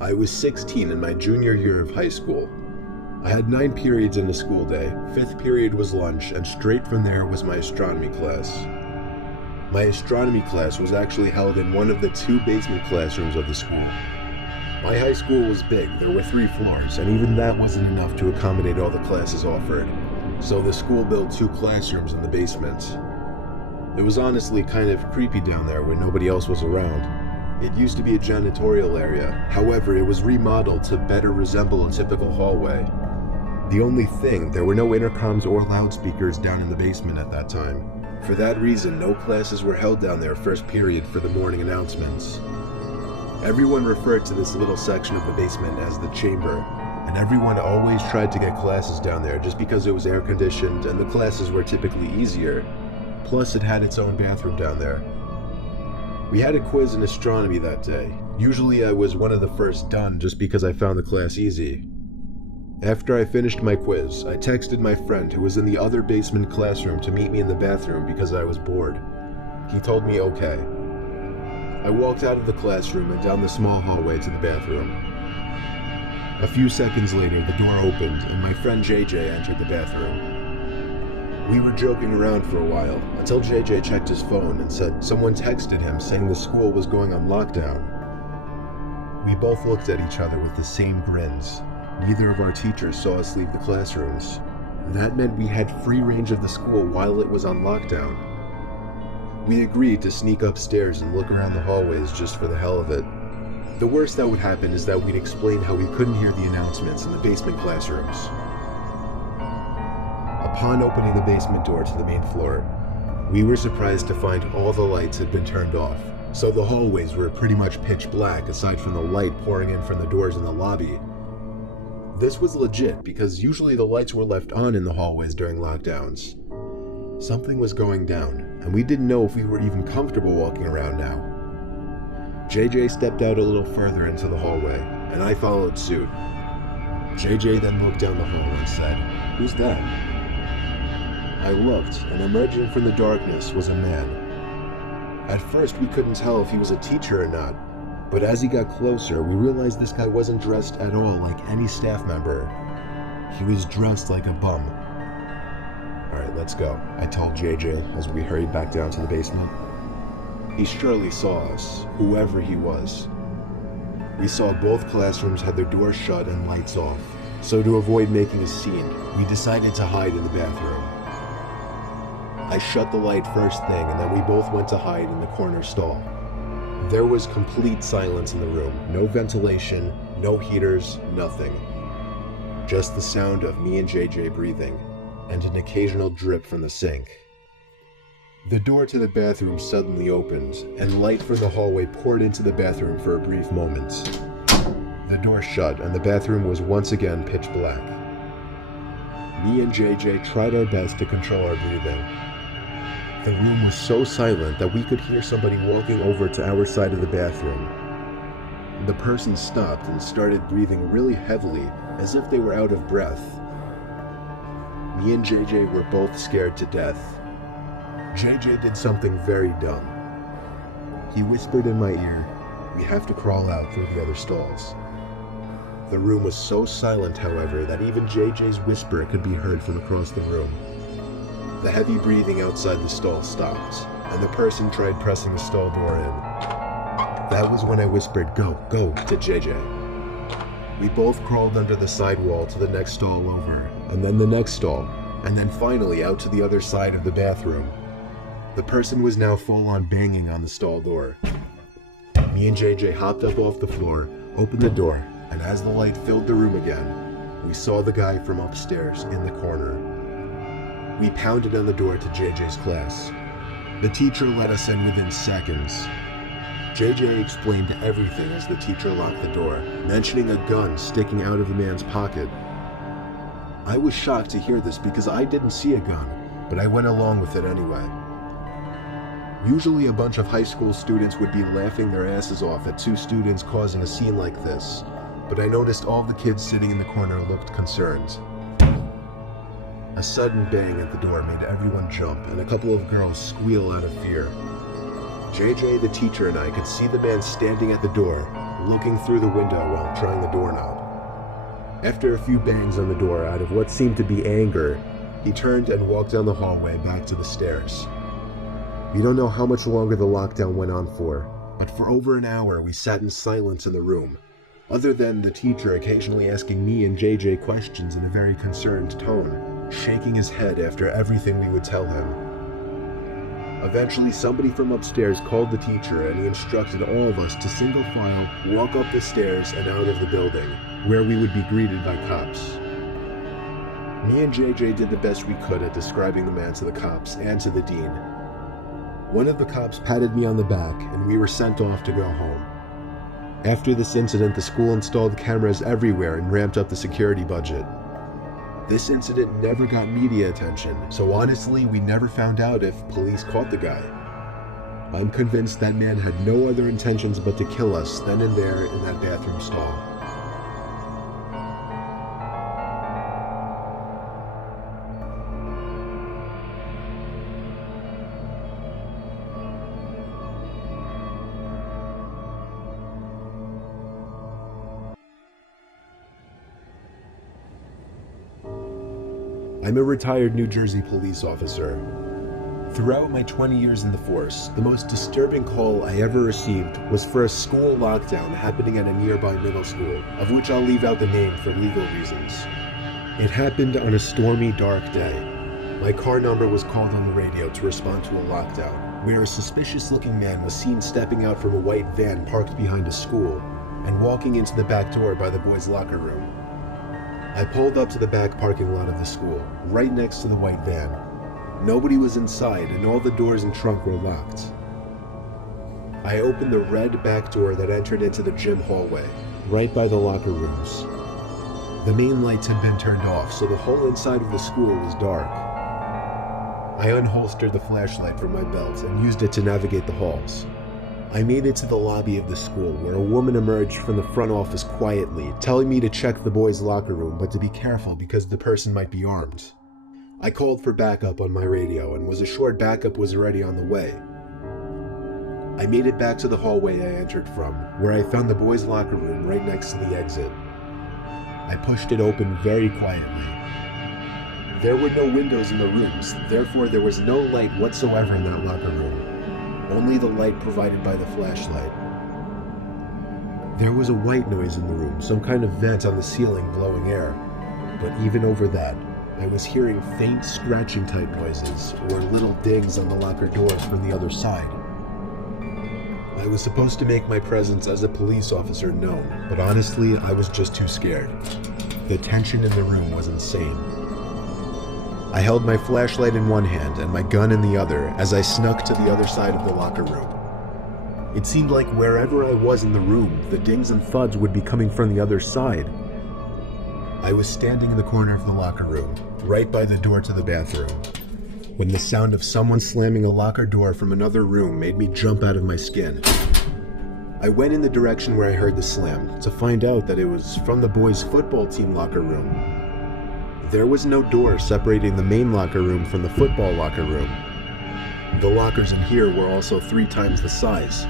I was 16 in my junior year of high school. I had 9 periods in the school day. 5th period was lunch, and straight from there was my astronomy class. My astronomy class was actually held in one of the 2 basement classrooms of the school. My high school was big. There were 3 floors, and even that wasn't enough to accommodate all the classes offered. So the school built 2 classrooms in the basement. It was honestly kind of creepy down there when nobody else was around. It used to be a janitorial area. However, it was remodeled to better resemble a typical hallway. The only thing, there were no intercoms or loudspeakers down in the basement at that time. For that reason, no classes were held down there first period for the morning announcements. Everyone referred to this little section of the basement as the chamber, and everyone always tried to get classes down there just because it was air conditioned and the classes were typically easier. Plus, it had its own bathroom down there. We had a quiz in astronomy that day. Usually I was one of the first done just because I found the class easy. After I finished my quiz, I texted my friend who was in the other basement classroom to meet me in the bathroom because I was bored. He told me okay. I walked out of the classroom and down the small hallway to the bathroom. A few seconds later, the door opened and my friend JJ entered the bathroom. We were joking around for a while, until JJ checked his phone and said someone texted him saying the school was going on lockdown. We both looked at each other with the same grins. Neither of our teachers saw us leave the classrooms. That meant we had free range of the school while it was on lockdown. We agreed to sneak upstairs and look around the hallways just for the hell of it. The worst that would happen is that we'd explain how we couldn't hear the announcements in the basement classrooms. Upon opening the basement door to the main floor, we were surprised to find all the lights had been turned off, so the hallways were pretty much pitch black aside from the light pouring in from the doors in the lobby. This was legit because usually the lights were left on in the hallways during lockdowns. Something was going down, and we didn't know if we were even comfortable walking around now. JJ stepped out a little further into the hallway, and I followed suit. JJ then looked down the hall and said, "Who's that?" I looked, and emerging from the darkness was a man. At first, we couldn't tell if he was a teacher or not, but as he got closer, we realized this guy wasn't dressed at all like any staff member. He was dressed like a bum. "Alright, let's go," I told JJ as we hurried back down to the basement. He surely saw us, whoever he was. We saw both classrooms had their doors shut and lights off, so to avoid making a scene, we decided to hide in the bathroom. I shut the light first thing, and then we both went to hide in the corner stall. There was complete silence in the room. No ventilation, no heaters, nothing. Just the sound of me and JJ breathing, and an occasional drip from the sink. The door to the bathroom suddenly opened, and light from the hallway poured into the bathroom for a brief moment. The door shut, and the bathroom was once again pitch black. Me and JJ tried our best to control our breathing. The room was so silent that we could hear somebody walking over to our side of the bathroom. The person stopped and started breathing really heavily, as if they were out of breath. Me and JJ were both scared to death. JJ did something very dumb. He whispered in my ear, "We have to crawl out through the other stalls." The room was so silent, however, that even JJ's whisper could be heard from across the room. The heavy breathing outside the stall stopped, and the person tried pressing the stall door in. That was when I whispered, "Go, go," to JJ. We both crawled under the side wall to the next stall over, and then the next stall, and then finally out to the other side of the bathroom. The person was now full-on banging on the stall door. Me and JJ hopped up off the floor, opened the door, and as the light filled the room again, we saw the guy from upstairs in the corner. We pounded on the door to JJ's class. The teacher let us in within seconds. JJ explained everything as the teacher locked the door, mentioning a gun sticking out of the man's pocket. I was shocked to hear this because I didn't see a gun, but I went along with it anyway. Usually a bunch of high school students would be laughing their asses off at 2 students causing a scene like this, but I noticed all the kids sitting in the corner looked concerned. A sudden bang at the door made everyone jump, and a couple of girls squeal out of fear. JJ, the teacher, and I could see the man standing at the door, looking through the window while trying the doorknob. After a few bangs on the door out of what seemed to be anger, he turned and walked down the hallway back to the stairs. We don't know how much longer the lockdown went on for, but for over an hour we sat in silence in the room, other than the teacher occasionally asking me and JJ questions in a very concerned tone, shaking his head after everything we would tell him. Eventually, somebody from upstairs called the teacher and he instructed all of us to single file walk up the stairs and out of the building, where we would be greeted by cops. Me and JJ did the best we could at describing the man to the cops and to the dean. One of the cops patted me on the back and we were sent off to go home. After this incident, the school installed cameras everywhere and ramped up the security budget. This incident never got media attention, so honestly, we never found out if police caught the guy. I'm convinced that man had no other intentions but to kill us then and there in that bathroom stall. I'm a retired New Jersey police officer. Throughout my 20 years in the force, the most disturbing call I ever received was for a school lockdown happening at a nearby middle school, of which I'll leave out the name for legal reasons. It happened on a stormy, dark day. My car number was called on the radio to respond to a lockdown, where a suspicious-looking man was seen stepping out from a white van parked behind a school and walking into the back door by the boys' locker room. I pulled up to the back parking lot of the school, right next to the white van. Nobody was inside and all the doors and trunk were locked. I opened the red back door that entered into the gym hallway, right by the locker rooms. The main lights had been turned off, so the whole inside of the school was dark. I unholstered the flashlight from my belt and used it to navigate the halls. I made it to the lobby of the school, where a woman emerged from the front office quietly, telling me to check the boys' locker room, but to be careful because the person might be armed. I called for backup on my radio and was assured backup was already on the way. I made it back to the hallway I entered from, where I found the boys' locker room right next to the exit. I pushed it open very quietly. There were no windows in the rooms, therefore there was no light whatsoever in that locker room. Only the light provided by the flashlight. There was a white noise in the room, some kind of vent on the ceiling blowing air. But even over that, I was hearing faint scratching type noises or little dings on the locker doors from the other side. I was supposed to make my presence as a police officer known, but honestly, I was just too scared. The tension in the room was insane. I held my flashlight in one hand and my gun in the other as I snuck to the other side of the locker room. It seemed like wherever I was in the room, the dings and thuds would be coming from the other side. I was standing in the corner of the locker room, right by the door to the bathroom, when the sound of someone slamming a locker door from another room made me jump out of my skin. I went in the direction where I heard the slam, to find out that it was from the boys' football team locker room. There was no door separating the main locker room from the football locker room. The lockers in here were also 3 times the size.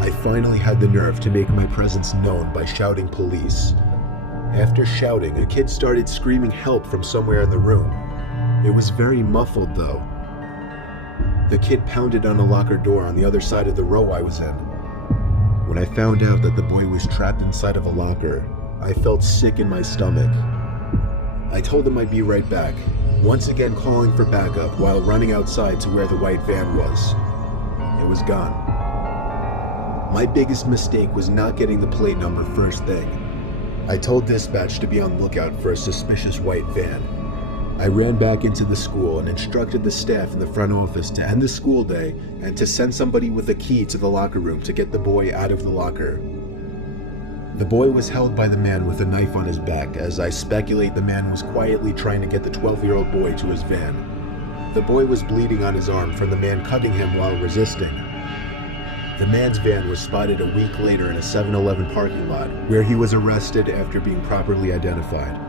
I finally had the nerve to make my presence known by shouting police. After shouting, a kid started screaming help from somewhere in the room. It was very muffled though. The kid pounded on a locker door on the other side of the row I was in. When I found out that the boy was trapped inside of a locker, I felt sick in my stomach. I told him I'd be right back, once again calling for backup while running outside to where the white van was. It was gone. My biggest mistake was not getting the plate number first thing. I told dispatch to be on lookout for a suspicious white van. I ran back into the school and instructed the staff in the front office to end the school day and to send somebody with a key to the locker room to get the boy out of the locker. The boy was held by the man with a knife on his back, as I speculate the man was quietly trying to get the 12-year-old boy to his van. The boy was bleeding on his arm from the man cutting him while resisting. The man's van was spotted a week later in a 7-Eleven parking lot, where he was arrested after being properly identified.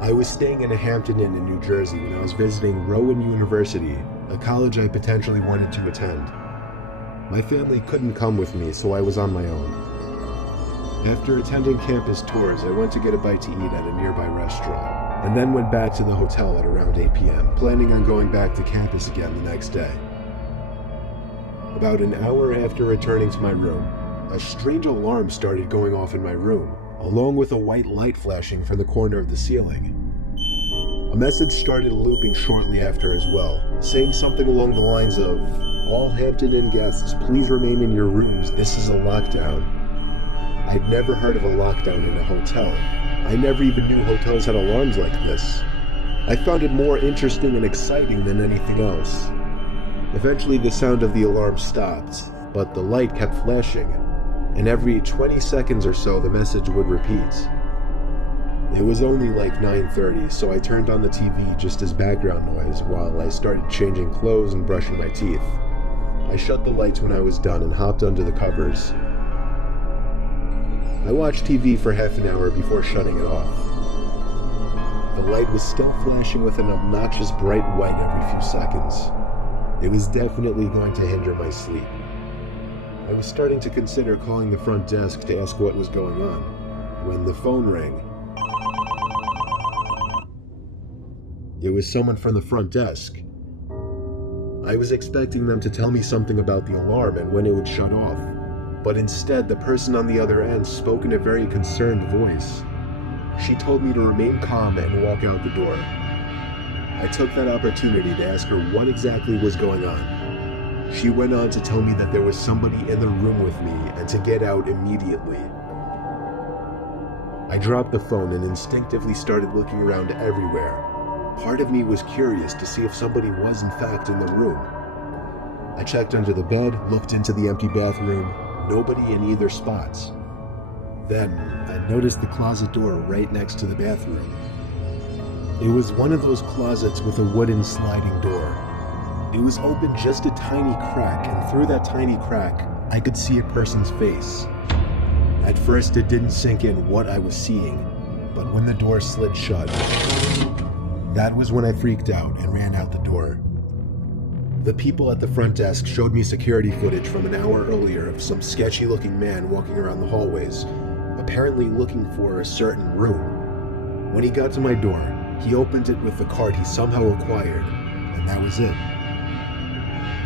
I was staying in a Hampton Inn in New Jersey when I was visiting Rowan University, a college I potentially wanted to attend. My family couldn't come with me, so I was on my own. After attending campus tours, I went to get a bite to eat at a nearby restaurant, and then went back to the hotel at around 8 p.m., planning on going back to campus again the next day. About an hour after returning to my room, a strange alarm started going off in my room, along with a white light flashing from the corner of the ceiling. A message started looping shortly after as well, saying something along the lines of, "All Hampton Inn guests, please remain in your rooms, this is a lockdown." I'd never heard of a lockdown in a hotel. I never even knew hotels had alarms like this. I found it more interesting and exciting than anything else. Eventually the sound of the alarm stopped, but the light kept flashing, and every 20 seconds or so the message would repeat. It was only like 9:30, so I turned on the TV just as background noise while I started changing clothes and brushing my teeth. I shut the lights when I was done and hopped under the covers. I watched TV for half an hour before shutting it off. The light was still flashing with an obnoxious bright white every few seconds. It was definitely going to hinder my sleep. I was starting to consider calling the front desk to ask what was going on, when the phone rang. It was someone from the front desk. I was expecting them to tell me something about the alarm and when it would shut off, but instead the person on the other end spoke in a very concerned voice. She told me to remain calm and walk out the door. I took that opportunity to ask her what exactly was going on. She went on to tell me that there was somebody in the room with me and to get out immediately. I dropped the phone and instinctively started looking around everywhere. Part of me was curious to see if somebody was in fact in the room. I checked under the bed, looked into the empty bathroom, nobody in either spot. Then, I noticed the closet door right next to the bathroom. It was one of those closets with a wooden sliding door. It was open just a tiny crack, and through that tiny crack, I could see a person's face. At first, it didn't sink in what I was seeing, but when the door slid shut, that was when I freaked out and ran out the door. The people at the front desk showed me security footage from an hour earlier of some sketchy-looking man walking around the hallways, apparently looking for a certain room. When he got to my door, he opened it with the card he somehow acquired, and that was it.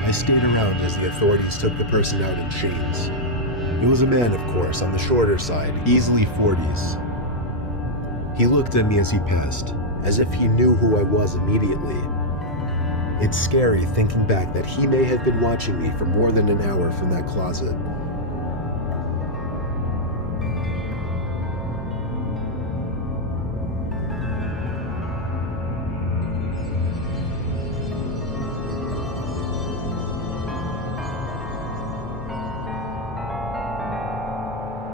I stayed around as the authorities took the person out in chains. He was a man, of course, on the shorter side, easily 40s. He looked at me as he passed, as if he knew who I was immediately. It's scary thinking back that he may have been watching me for more than an hour from that closet.